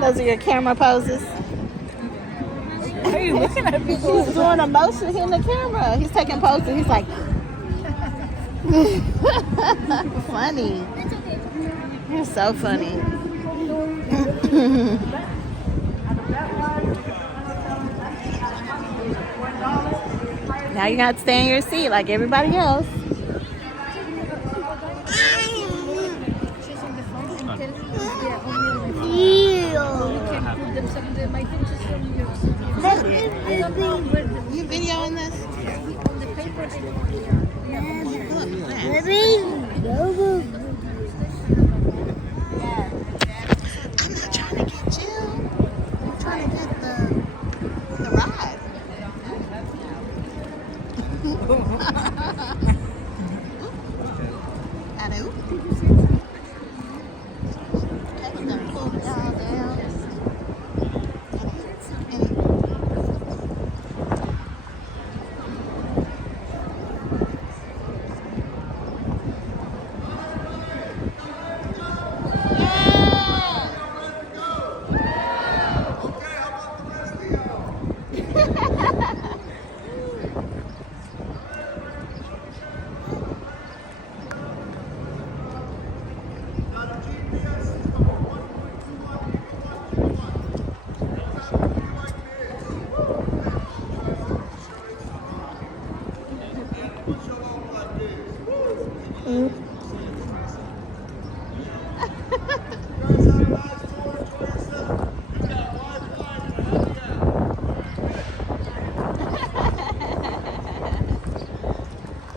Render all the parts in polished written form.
Those are your camera poses. Why are you looking at me? He's doing a motion in the camera. He's taking poses. He's like, funny. You're so funny. Now you got to stay in your seat like everybody else. You videoing this? I'm not trying to get you. I'm trying to get the ride. Hello. Okay, gonna pull y'all down.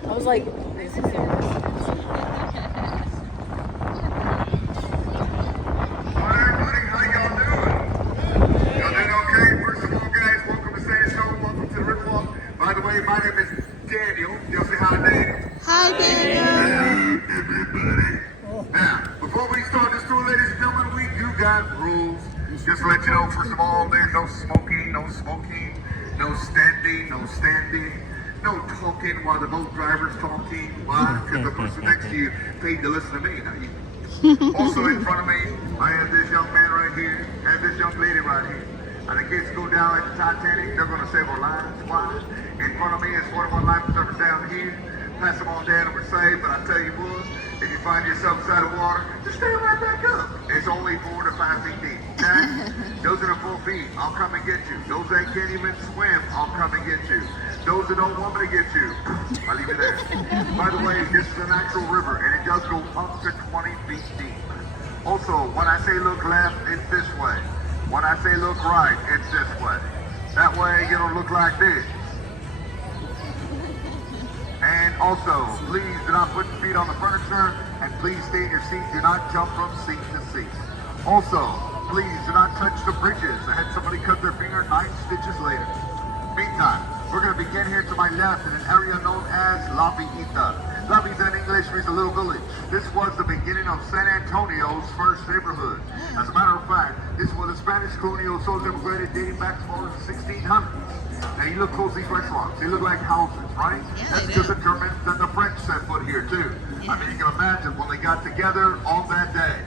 I was like, My name is Daniel. Y'all say hi, Daniel. Hi, Daniel. Everybody. Now, before we start this tour, ladies and gentlemen, we do got rules. Just to let you know, first of all, there's no smoking, no standing, no talking while the boat driver's talking. Why? Because the person next to you paid to listen to me. Now, also in front of me, I have this young man right here, and this young lady right here. And the kids go down at the Titanic, they're going to save our lives. Why? In front of me is 41 life preservers down here. Pass them on down and we're safe, but I tell you what, if you find yourself inside of water, just stay right back up. It's only 4 to 5 feet deep, okay? Those that are 4 feet, I'll come and get you. Those that can't even swim, I'll come and get you. Those that don't want me to get you, I'll leave you there. By the way, this is an actual river, and it does go up to 20 feet deep. Also, when I say look left, it's this way. When I say look right, it's this way. That way, it'll look like this. And also, please do not put your feet on the furniture, and please stay in your seat. Do not jump from seat to seat. Also, please do not touch the bridges. I had somebody cut their finger 9 stitches later. Meantime, we're going to begin here to my left in an area known as La Villita. La Villita in English means a little village. This was the beginning of San Antonio's first neighborhood. As a matter of fact, this was the Spanish colonial soldiers immigrated dating back as far as the 1600s. Now you look close to these restaurants, they look like houses, right? Yeah, that's they because do. the Germans and the French set foot here too. Yeah. I mean, you can imagine when they got together on that day.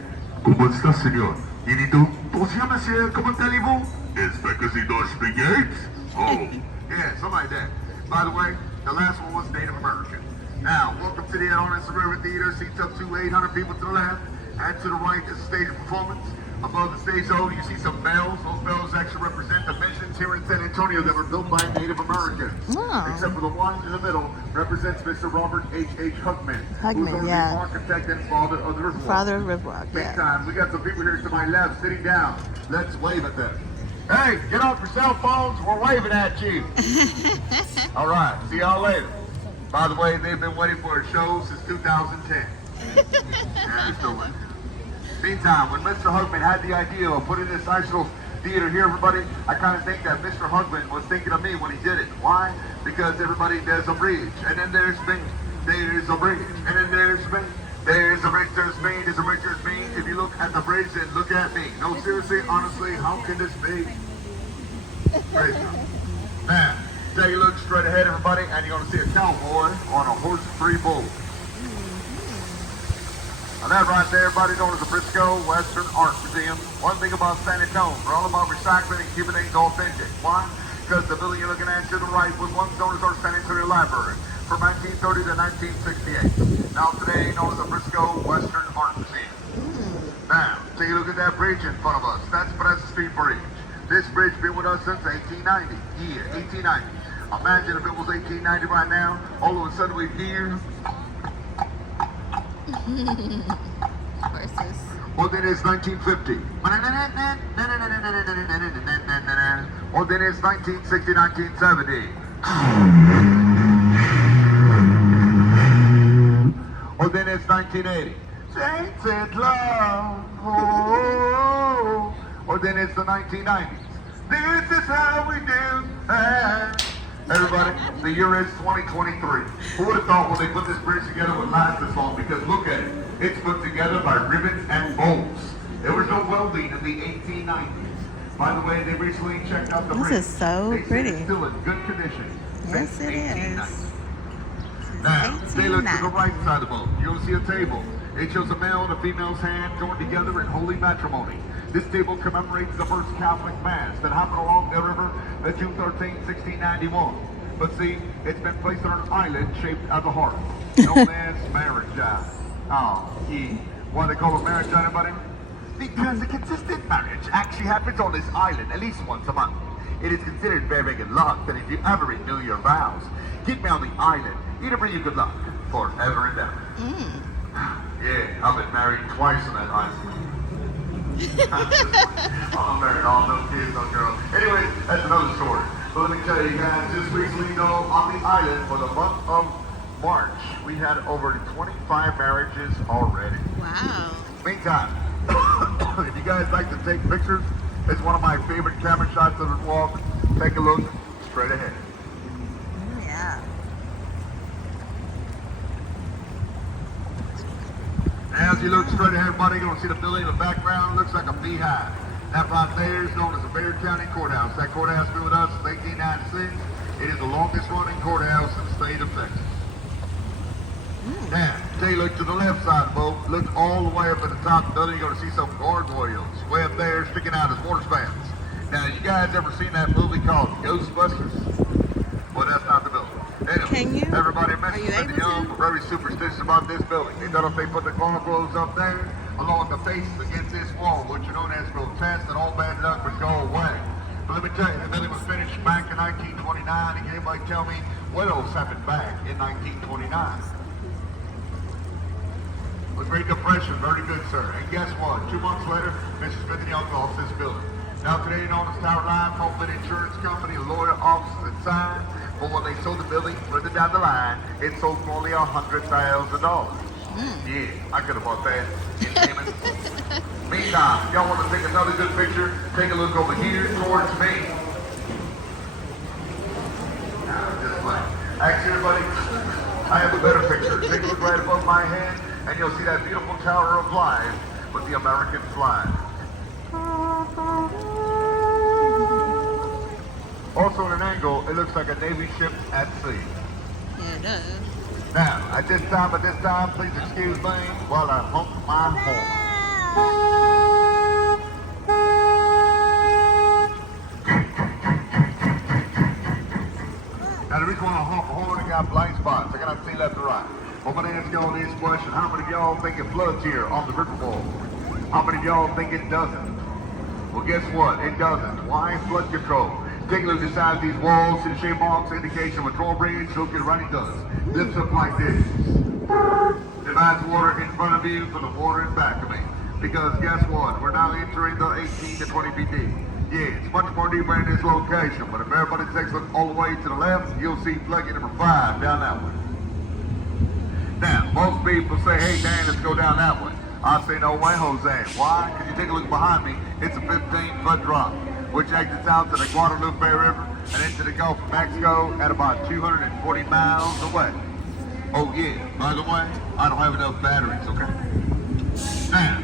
¿Cómo está, señor? Inito, bonjour, monsieur, comment allez-vous? Espero que si dos spaghetti? Oh, yeah, something like that. By the way, the last one was Native American. Now, welcome to the Adonis River Theater. Seats up to 800 people to the left, and to the right is a stage performance. Above the stage, though, you see some bells. Those bells actually represent the missions here in San Antonio that were built by Native Americans. Wow. Except for the one in the middle represents Mr. Robert H. Hugman, Hugman, who's the yeah. architect and father of the Riverwalk. Father of Riverwalk, yeah. Meantime, we got some people here to my left sitting down. Let's wave at them. Hey, get off your cell phones. We're waving at you. All right, see y'all later. By the way, they've been waiting for a show since 2010. Yeah, they're still waiting. Meantime, when Mr. Hugman had the idea of putting this nice little theater here, everybody, I kind of think that Mr. Hugman was thinking of me when he did it. Why? Because everybody, there's a bridge, and then there's Spain. There's a bridge, and then there's Spain. There's a bridge, there's Spain, there's a bridge, there's Spain. If you look at the bridge, then look at me. No, seriously, honestly, how can this be? Praise God. Now, straight ahead, everybody, and you're going to see a cowboy on a horse and 3 bulls. Now that right there, everybody, known as the Briscoe Western Art Museum. One thing about San Antonio, we're all about recycling and keeping things authentic. Why? Because the building you're looking at to the right was once known as our San Antonio Library from 1930 to 1968. Now today, known as the Briscoe Western Art Museum. Now, take a look at that bridge in front of us. That's Preston Street Bridge. This bridge been with us since 1890. Yeah, 1890. Imagine if it was 1890 right now, all of a sudden we're here. Horses. Well, then it's 1950. Well, then it's 1960, 1970. Well, then it's 1980. Saints and love. Oh. Or then it's the 1990s. This is how we do. Everybody, the year is 2023. Who would have thought when they put this bridge together would last this long? Because look at it. It's put together by ribbons and bolts. There was no welding in the 1890s. By the way, they recently checked out the bridge. This is so They say pretty. It's still in good condition. Yes, since it 1890. is. Now, they look to the 1890. right side of the boat. You'll see a table. It shows a male and a female's hand joined together in holy matrimony. This table commemorates the first Catholic Mass that happened along the river June 13, 1691. But see, it's been placed on an island shaped as a heart, known as Marriage Island. Oh, yeah. Why they call it Marriage Island, buddy? Because a consistent marriage actually happens on this island at least once a month. It is considered very good luck that if you ever renew your vows, get me on the island. It'll bring you good luck forever and ever. Yeah, I've been married twice on that island. I'm married, all no kids, no girls. Anyway, that's another story. But let me tell you guys, just recently, though, on the island for the month of March, we had over 25 marriages already. Wow. Meantime, if you guys like to take pictures, it's one of my favorite camera shots of the walk. Take a look straight ahead. Yeah. As you look straight ahead, buddy, you're going to see the building in the background. Looks like a beehive. That right there is known as the Bexar County Courthouse. That courthouse been with us since 1896. It is the longest running courthouse in the state of Texas. Now, take a look to the left side of the boat. Look all the way up at the top of the building. You're going to see some gargoyles way up there sticking out as water spouts. Now, you guys ever seen that movie called Ghostbusters? Well, that's not the building. Anyway, Can you? everybody Are you mentioned that the able young to? were very superstitious about this building. They thought if they put the gargoyles up there, along with the faces against this wall, which are known as grotesque, and all bad luck would go away. But let me tell you, the building was finished back in 1929, and can anybody tell me what else happened back in 1929? It was Great Depression, very good, sir. And guess what? 2 months later, Mr. Smith and Young lost this building. Now today, known as Tower Line, Homeland Insurance Company, lawyer, offices, and sign. But when they sold the building further down the line, it sold for only $100,000. Yeah, I could have bought that in Hammond. Meantime, y'all want to take another good picture? Take a look over here towards me. Just like, actually, everybody, I have a better picture. Take a look right above my head, and you'll see that beautiful Tower of Life with the American flag. Also, in an angle, it looks like a Navy ship at sea. Yeah, it does. Now, at this time, please excuse me while I honk my horn. Now, the reason why I honk a horn, I got blind spots. I cannot see left or right. But I'm going to ask y'all this question. How many of y'all think it floods here on the river wall? How many of y'all think it doesn't? Well, guess what? It doesn't. Why? Flood control. Take a look inside these walls, see the shape marks, indication of a drawbridge. Look at right it does. Lifts up like this. Divides water in front of you from the water in back of me. Because guess what? We're now entering the 18 to 20 feet deep. Yeah, it's much more deeper in this location. But if everybody takes a look all the way to the left, you'll see floodgate number 5 down that way. Now, most people say, hey, Dan, let's go down that way. I say, no way, Jose. Why? Because you take a look behind me, it's a 15-foot drop, which exits out to the Guadalupe River and into the Gulf of Mexico at about 240 miles away. Oh, yeah, by the way, I don't have enough batteries, okay? Now,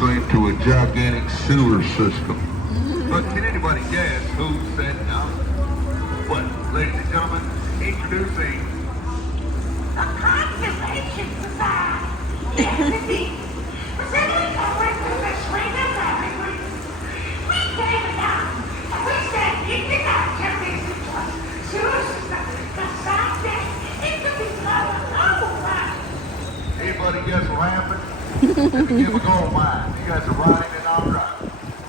listening to a gigantic sewer system. But can anybody guess who said no? Well, ladies and gentlemen, introducing The Conservation Society. Yes, indeed. Presenting a request ring of everything. We came down and we said, if you're not carrying the trust, sewer system, the side that it could be lower, right? anybody guess what happened? Let me give a gold mine. You guys are right and I'm right.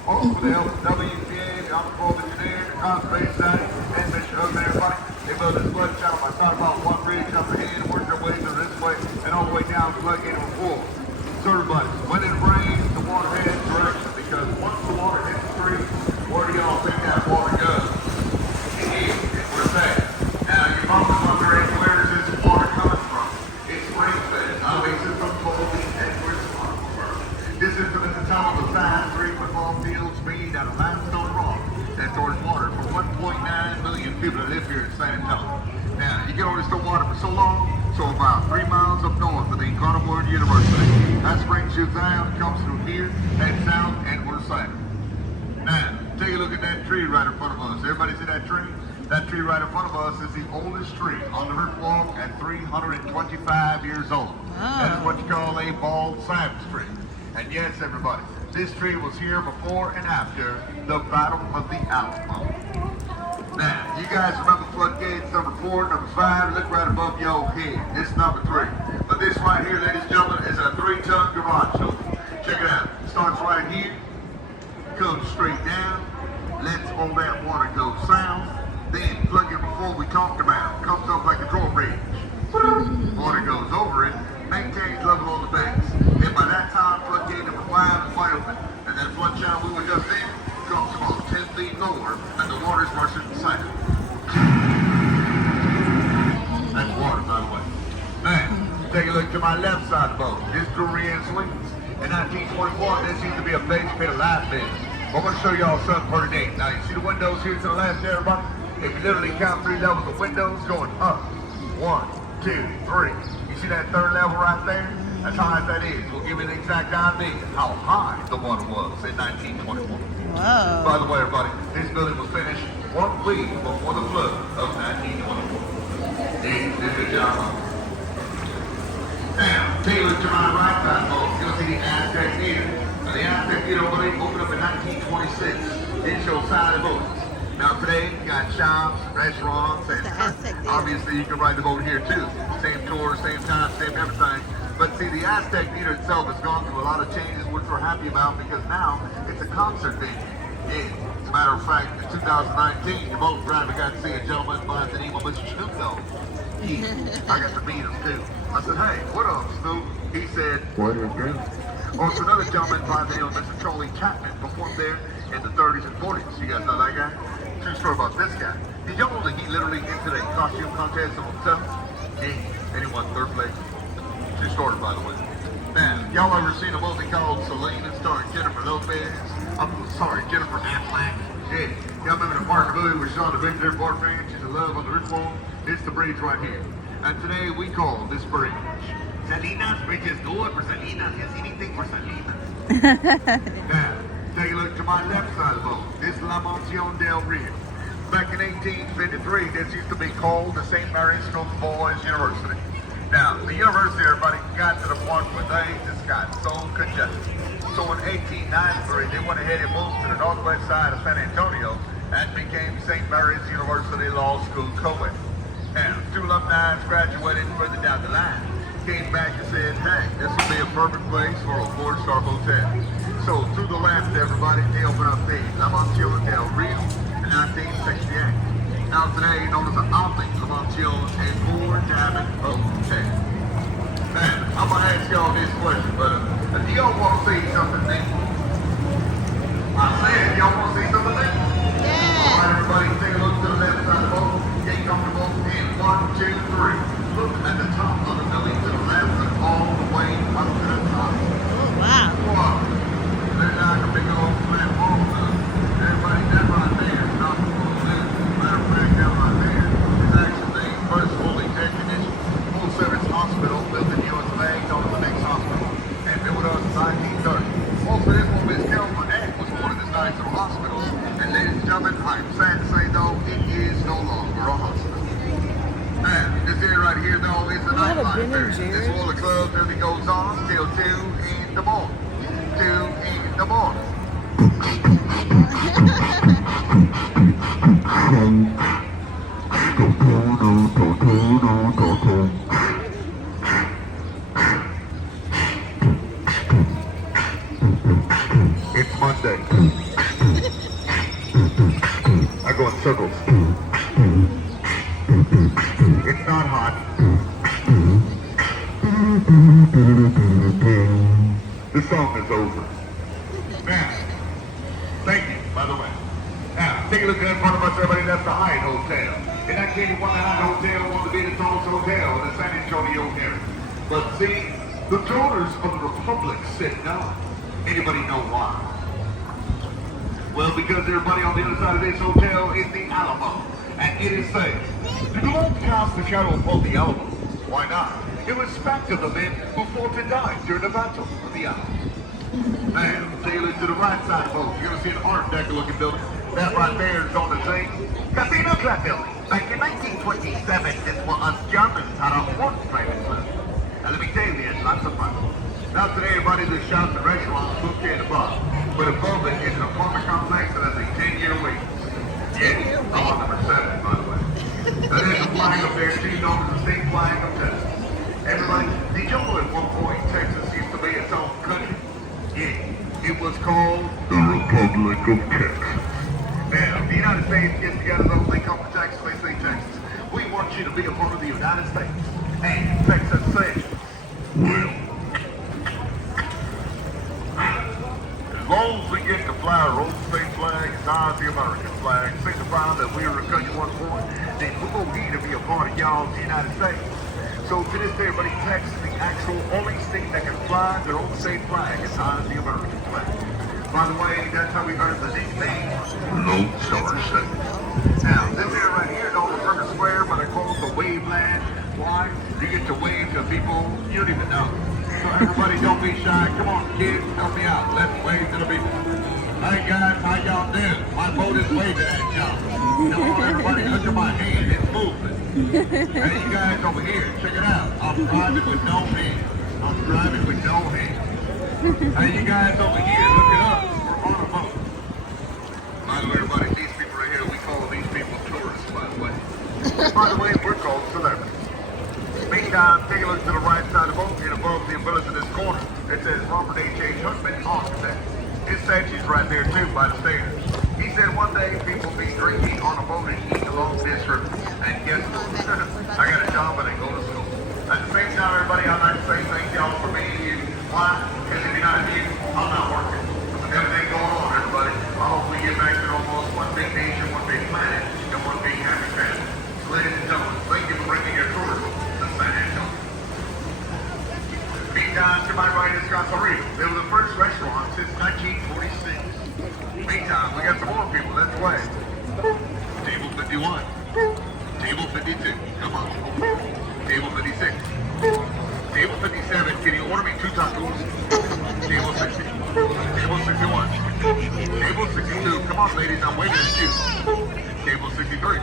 Most of the WPA, the Honorable Engineer, the Conservation Society, and Mr. Hood, everybody, they built this flood channel by talking about one bridge up ahead, worked their way through this way, and all the way down to floodgate number 4. So everybody, when it rains, the water heads direction, because once the water hits the street, where do y'all think that water goes? Where's that? Now, you're probably wondering, where is this water coming from? It's rain-fed. Obviously, from Colby and where's the water from? This is from the top of the 5-3 football fields made out of limestone rock that stores water for 1.9 million people that live here in San Antonio. Now, you can only store water for so long, so about 3 miles up north of the Carnivore University. That springs you down, comes through here, heads south, and we're safe. Now, take a look at that tree right in front of us. Everybody see that tree? That tree right in front of us is the oldest tree on the Hurt Walk at 325 years old. That is what you call a bald cypress tree. And yes, everybody, this tree was here before and after the Battle of the Alamo. Now, you guys remember floodgates number 4, number 5? Look right above your head. This is number 3. But this right here, ladies and gentlemen, is a 3-ton garage door. Check it out. Starts right here, comes straight down, lets all that water go south. Then, floodgate before we talked about, comes up like a drawbridge. Water goes over it, maintains level on the banks. And by that time, floodgate number 5 is wide open. And that flood channel we were just in drops about 10 feet lower, and the water's rushing inside it. That's water, by the way. Now, take a look to my left side of the boat. This brewery in Sweens. In 1921, this used to be a base pit of live fish. I'm going to show y'all something pretty neat. Now, you see the windows here to the left there, everybody? If you literally count 3 levels of windows going up, 1, 2, 3. You see that 3rd level right there? That's how high that is. We'll give you an exact idea how high the water was in 1921. Whoa. By the way, everybody, this building was finished 1 week before the flood of 1921. Hey, did a good job. Now, take a look to my right side, folks. You'll see the Aztec Theater. Now, the Aztec Theater opened up in 1926. It shows side of boats. Now, today, you got shops, restaurants, and The Aztec Theater. obviously you can ride the boat here too. Same tour, same time, same everything. But see, the Aztec Theater itself has gone through a lot of changes, which we're happy about, because now it's a concert venue. Yeah. As a matter of fact, in 2019, the boat driver got to see a gentleman by the name of Mr. Snoop Dogg. Yeah. I got to meet him too. I said, hey, what up, Snoop? He said, what up, girl? Also, another gentleman by the name of Mr. Charlie Chapman performed there in the 30s and 40s. You guys know that guy? True story about this guy. Did y'all know that he literally entered a costume contest of himself? Yeah. And he won 3rd place. True story, by the way. Now, y'all ever seen a movie called Selena starring Jennifer Lopez? I'm sorry, Jennifer Affleck. Yeah. Y'all remember the part of the movie where she on the bridge there, boyfriend? She's in love on the roof wall? It's the bridge right here. And today we call this bridge Salinas Bridge is good for Salinas. Yes, anything for Salinas. Now, take a look to my left side of the boat. This is La Mansión del Rio. Back in 1853, this used to be called the St. Mary's School Boys University. Now, the university, everybody, got to the point where they just got so congested. So in 1893, they went ahead and moved to the northwest side of San Antonio and became St. Mary's University Law School co-ed. Now, 2 alumni graduated further down the line, came back and said, hey, this will be a perfect place for a 4-star hotel. So to the left, everybody, they opened up the La Mansión del Rio in 1968. Now today, known as the Omni La Mansión and 4 Diamond Hotel. Man, I'm going to ask y'all this question, but do y'all want to see something new? I said, y'all want to see something new? Yeah. All right, everybody, take a look to the left side of the boat. Get comfortable. And 1, 2, 3. Look at the top of the building to the left and all the way up to the top. Oh, wow. Wow. There's like a big old platform. Everybody, that right there is not full of this. Matter of fact, that right there is actually the first fully air-conditioned, full-service hospital built in the U.S. known as the next hospital, and built up in 1930. Also This is all the club really goes on till 2 in the morning. 2 in the morning. It's Monday. I go in circles. It's not hot. The song is over. Now, thank you, by the way. Now, take a look in front of us, everybody. That's the Hyatt Hotel. In 1981, the Hyatt Hotel was the Venus Hotel in the San Antonio area. But see, the donors of the Republic said no. Anybody know why? Well, because everybody on the other side of this hotel is the Alamo. And it is safe. You don't cast the shadow upon the Alamo. Why not? In respect of the men who fought and died during the battle of the Alamo. Now, take a look to the right side of the boat. You're going to see an Art Deco looking building. That right there is on the same Casino Club building. Back in 1927, this was us Germans had our fourth private club. Now let me tell you, there's lots of fun. Now today, everybody, there's shops and restaurants, bouquet and a bar. But above it is an apartment complex that has a 10-year wait. Yeah, I'm on number 7, by the way. Now there's a flag up there, too, known as the state flag of Texas. Everybody, did you know at one point Texas used to be its own country? Yeah, it was called the Republic of Texas. Now, the United States gets together, though, they come to Texas, they say Texas. We want you to be a part of the United States. And Texas says, well, as long as we get to fly our own state flag as high as the American flag, signifying that we are a country once more, then we're going to need to be a part of y'all's United States. So to this day, everybody, Texas is the actual only state that can fly their own state flag as high as the American flag. By the way, that's how we earned the nickname Lone Star State. Now, this area right here is on the Burger Square, but I call it the Wave Land. Why? You get to wave to people you don't even know. So everybody, don't be shy. Come on, kids, help me out. Let's wave to the people. Hey guys, how y'all doing? My boat is waving at y'all. Come on, everybody, look at my hand. It's moving. Hey, you guys over here, check it out. I'm driving with no hand. I'm driving with no hand. Hey, you guys over here, look it up. We're on a boat. By the way, everybody, these people right here, we call these people tourists, by the way. By the way, we're called celebrities. Meantime, take a look to the right side of the boat, and above the umbrellas in this corner, it says Robert H.H. Huckman, architect. His statue's right there, too, by the stairs. He said one day people be drinking on a boat and eating along this river. And guess what? I got a job and I go to school. At the same time, everybody, I'd like to say thank y'all for being here. Why? Because if you're not here, I'm not working. Everything going on, everybody. I hope we get back to almost one big nation, one big planet, and one big happy family. Ladies and gentlemen, thank you for bringing your tourism to San Antonio. Meantime, to my right is Casaria. They were the first restaurant since 1946. Meantime, we got some more people. Let's play. Table 51. Table 52. Come on. Table 56. Table 57. Can you order me 2 tacos? Table 60. Table 61. Table 62. Come on, ladies. I'm waiting at you. Table 63.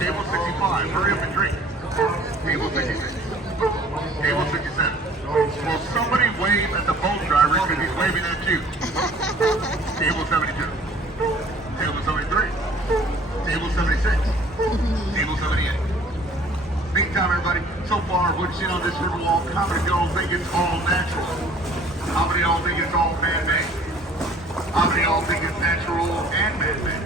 Table 65. Hurry up and drink. Table 66. Table 67. Will somebody wave at the boat driver because he's waving at you? Table 72. Table 73. Table 76. Table 78. Meantime, everybody, so far, what you see on this river walk, how many of y'all think it's all natural? How many of y'all think it's all man-made? How many of y'all think it's natural and man-made?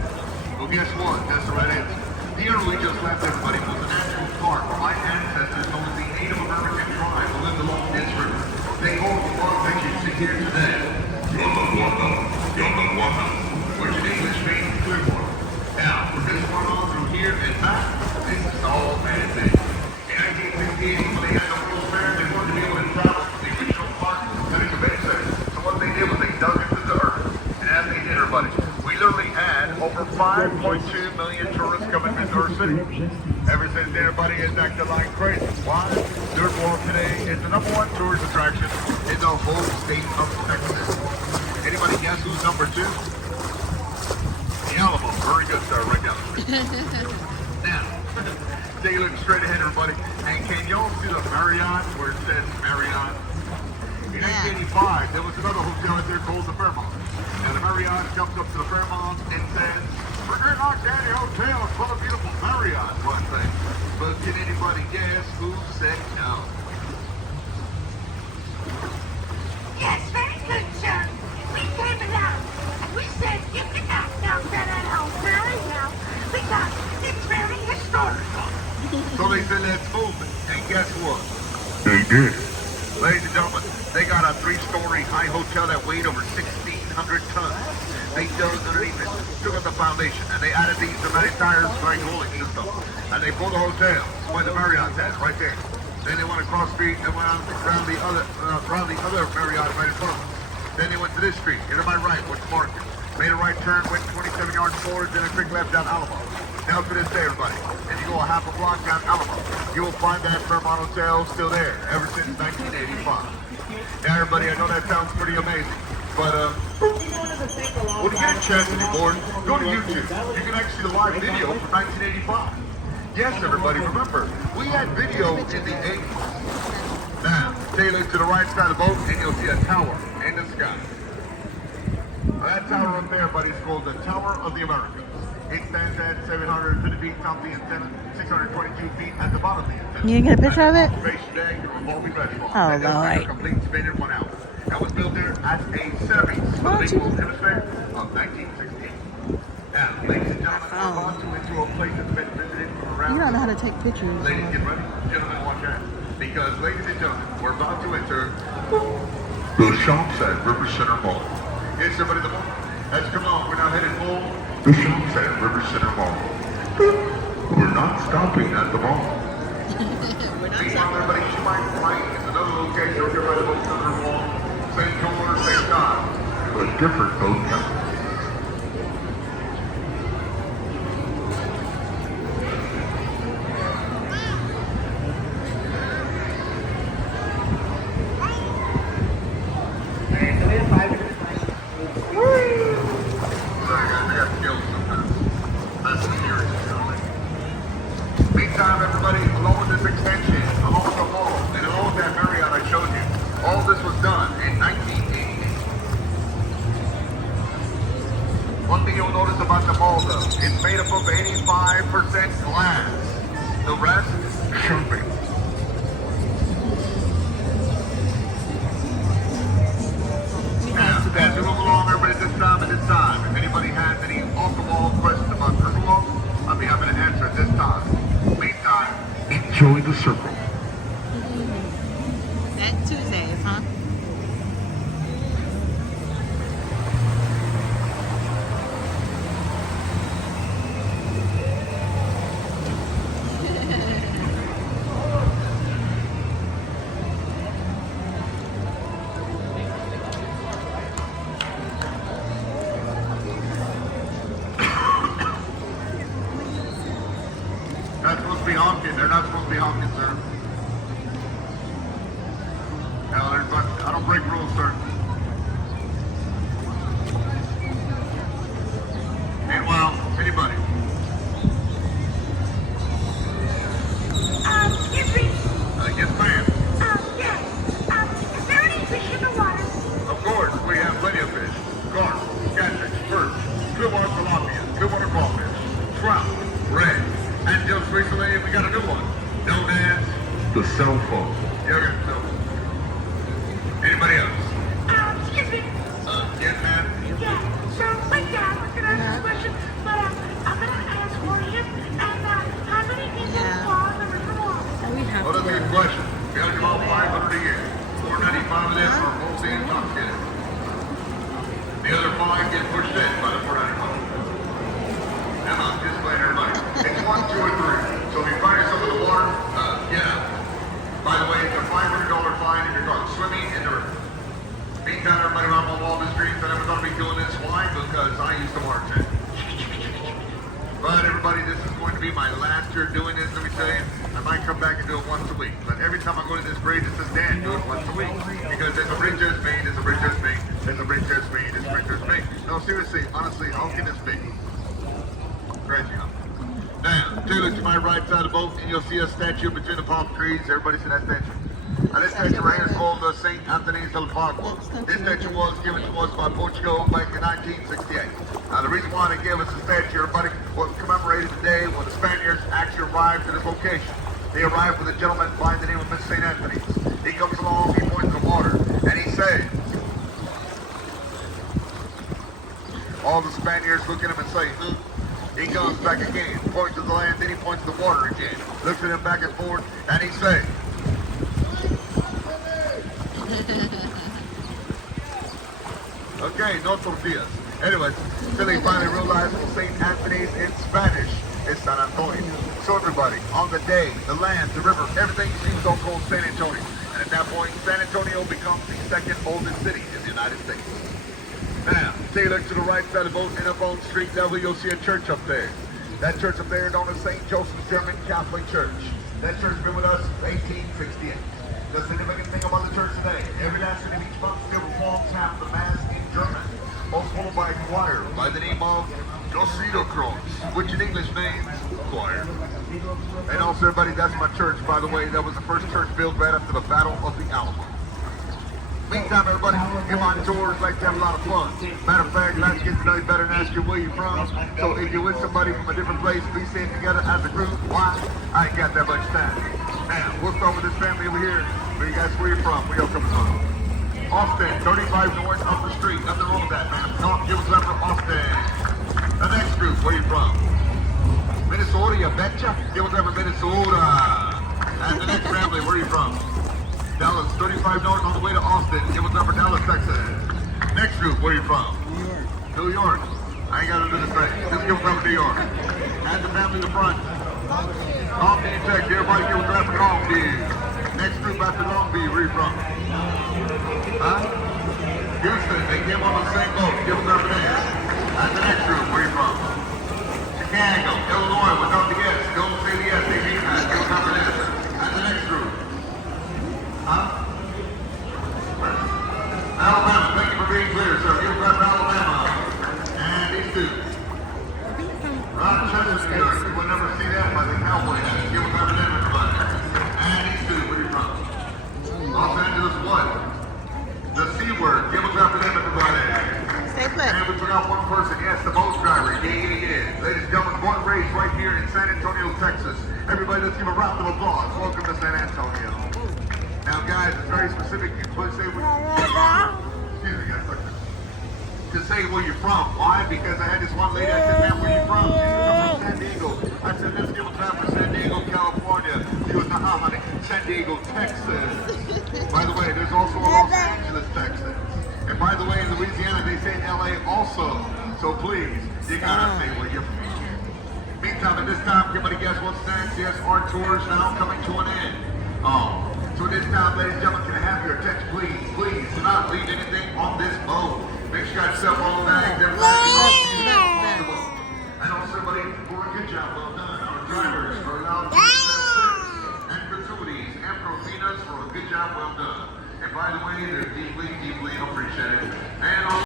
Well, guess what? That's the right answer. The year we just left, everybody, was a natural park where my ancestors known as the Native American tribe who lived along this river. They call the park that you see here today Yonagwana, which in English means Clearwater. Now, from this one on through here and back, this is all man-made. In 1968, when they had the World's Fair, they wanted to be able to travel from the original park to the convention center. So what they did was they dug into the earth. And as they did, everybody, we literally had over 5.2 million tourists coming into our city. Ever since then, everybody has acted like crazy. Why? Dirt Walk today is the #1 tourist attraction in the whole state of Texas. Anybody guess who's number 2? The Alamo. Very good, sir. Right down the street. Now, Take a look straight ahead, everybody. And can y'all see the Marriott where it says Marriott? In 1985, there was another hotel out there called the Fairmont. And the Marriott comes up to the Fairmont and says, "We're Great Knock Daddy Hotel, it's full of beautiful Marriott," one thing. But can anybody guess who said no? Yes, very good, sir. We came along and we said you cannot knock that at home very well because it's very historical. So they said, "Let's move it." And guess what? They did. Ladies and gentlemen, they got a 3-story high hotel that weighed over 1,600 tons. They dug underneath it, took up the foundation, and they added these pneumatic tires like holding system. And they pulled the hotel, where the Marriott's at, right there. Then they went across the street and went around the other Marriott right in front of them. Then they went to this street, here to my right, what's market. Made a right turn, went 27 yards forward, then a quick left down Alamo. Now to this day, everybody, if you go a half a block down Alamo, you will find that Fairmont Hotel still there, ever since 1985. Now, everybody, I know that sounds pretty amazing, but when you get a chance anymore, go to YouTube. You can actually see the live video from 1985. Yes, everybody, remember, we had video in the 80s. Now, take a look to the right side of the boat, and you'll see a tower in the sky. That tower up there, buddy, is called the Tower of the Americas. It stands at 750 feet top the antenna, 622 feet at the bottom of the antenna. You can get a picture of it? Space deck, the revolving restaurant. Oh, And that's Lord. a complete spin in 1 hour. That was built there as a service for the Naval Hemisphere of 1916. Now, ladies and gentlemen, we're about to into a place that's been visited from around. You don't know how to take pictures. Ladies, get ready. Gentlemen, watch out. Because, ladies and gentlemen, we're about to enter the shops at River Center Mall. Yes, everybody, the mall. Let's come on. We're now headed for the shops at River Center Mall. We're not stopping at the mall. Meanwhile, everybody, you might find in another location over here by the Boat Center Mall. Same color, same time, but different boat company. Meantime, everybody, along with this extension, along with the mall, and along with that Marriott I showed you, all this was done in 1988. One thing you'll notice about the mall, though, it's made up of 85% glass. The rest, shopping. Now, as we move along, everybody, this time, if anybody has any off-the-wall questions about Riverwalk, I'll be happy to answer at this time. Meantime, enjoy the circle. That Tuesdays, huh? Not supposed to be honking. They're not supposed to be honking, sir. Now, I don't break rules, sir. Meanwhile, anybody. Excuse me. Yes, ma'am. Yes. Is there any fish in the water? Of course, we have plenty of fish. Carp, catfish, perch, blue water tilapia, blue water crawfish, trout, red, and just recently we got a new one, known as the cell phone. Yeah, okay, cell phone. Anybody else? Excuse me. Yes, ma'am. Yeah. So my dad was gonna ask this question, but I'm gonna ask for you. And how many people fall in the river wall? We have Well, that's a to. good question. We only about 500 a year. 495 of them are mostly intoxicated. The other 5 get pushed in by the 495. Now, I'm just playing everybody. It's 1, 2, or 3. So if you find yourself in the water, get out. By the way, it's a $500 fine if you're caught swimming in the river. Meantime, everybody around my wall the streets, I never thought I'd be doing this. Why? Because I used to bartend. But everybody, this is going to be my last year doing this, let me tell you. I might come back and do it once a week. But every time I go to this bridge, it says, Dan, do it once a week. Because there's a bridge just made, there's a bridge just made, there's a bridge just made, there's a bridge just made. No, seriously, honestly, how can this be? Crazy, huh? Now, Taylor, to my right side of the boat, and you'll see a statue between the palm trees. Everybody see that statue? Now, this statue right here is called St. Anthony del Pagua. This statue was given to us by Portugal back in 1968. Now, the reason why they gave us the statue, everybody was commemorated today when the Spaniards actually arrived at this location. They arrived with a gentleman by the name of St. Anthony's. He comes along, he points to the water, and he says, all the Spaniards look at him and say, He comes back again, points to the land, then he points to the water again. Looks at him back and forth, and he says, okay, no tortillas. Anyways, till he finally realized St. Anthony's in Spanish is San Antonio. So everybody, on the day, the land, the river, everything seems so called San Antonio. And at that point, San Antonio becomes the second oldest city in the United States. Now, take a look to the right side of the boat and up on street level, you'll see a church up there. That church up there is known as St. Joseph's German Catholic Church. That church has been with us since 1868. The significant thing about the church today, every last of each month still performs half the Mass in German, most followed by a choir by the name of Josidokreuz, which in English means choir. And also, everybody, that's my church, by the way. That was the first church built right after the Battle of the Alamo. Meantime, everybody, come on tours, like to have a lot of fun. Matter of fact, let's get to know you better and ask you where you're from. So if you're with somebody from a different place, be staying together as a group. Why? I ain't got that much time. Now, we'll start with this family over here. Where you guys, where you from? Where y'all coming from? Austin, 35 north up the street. Nothing wrong with that, man. Come, give us left from Austin. The next group, where you from? Minnesota, you betcha. Give us left from Minnesota. And the next family, where you from? Dallas, 35 north on the way to Austin. Give us number Dallas, Texas. Next group, where are you from? New York. New York. I ain't got to do the thing. Just give us number New York. And the family in the front. Long Beach, Texas. Everybody give us number Long Beach. Next group after Long Beach, where are you from? Huh? Houston, they came on the same boat. Give us number there. And the next group, where are you from? Chicago, Illinois, without the S. Don't say the S, they mean that. Give us number there. And the next group. Huh? Alabama, thank you for being clear, sir. Give us up Alabama. And these two. Rochester, New York. You will never see that by the cowboy hat. Give us up them, everybody. And these two, where are you from? Los Angeles, what? The C word. Give us up them, everybody. Stay put. And we took out one person. Yes, the boat driver. Yeah. Ladies and gentlemen, born and raised right here in San Antonio, Texas. Everybody, let's give a round of applause. Welcome to San Antonio. Now, guys, it's very specific. You please say where excuse me, guys. To say where you're from. Why? Because I had this one lady. I said, "Man, where you from?" She said, "I'm from San Diego." I said, "Let's give a clap for San Diego, California." She was, honey, San Diego, Texas. By the way, there's also a Los Angeles, Texas. And by the way, in Louisiana, they say LA also. So please, you gotta say where you're from. Meantime, at this time, everybody guess what's next? Yes, our tour is now coming to an end. So this time, ladies and gentlemen, can I have your attention, please? Please, do not leave anything on this boat. Make sure you got your cell phone bags, everything on the boat. And also, everybody, for a good job, well done. Our drivers for allowed and gratuities and profinas for a good job, well done. And by the way, they're deeply, deeply appreciated. And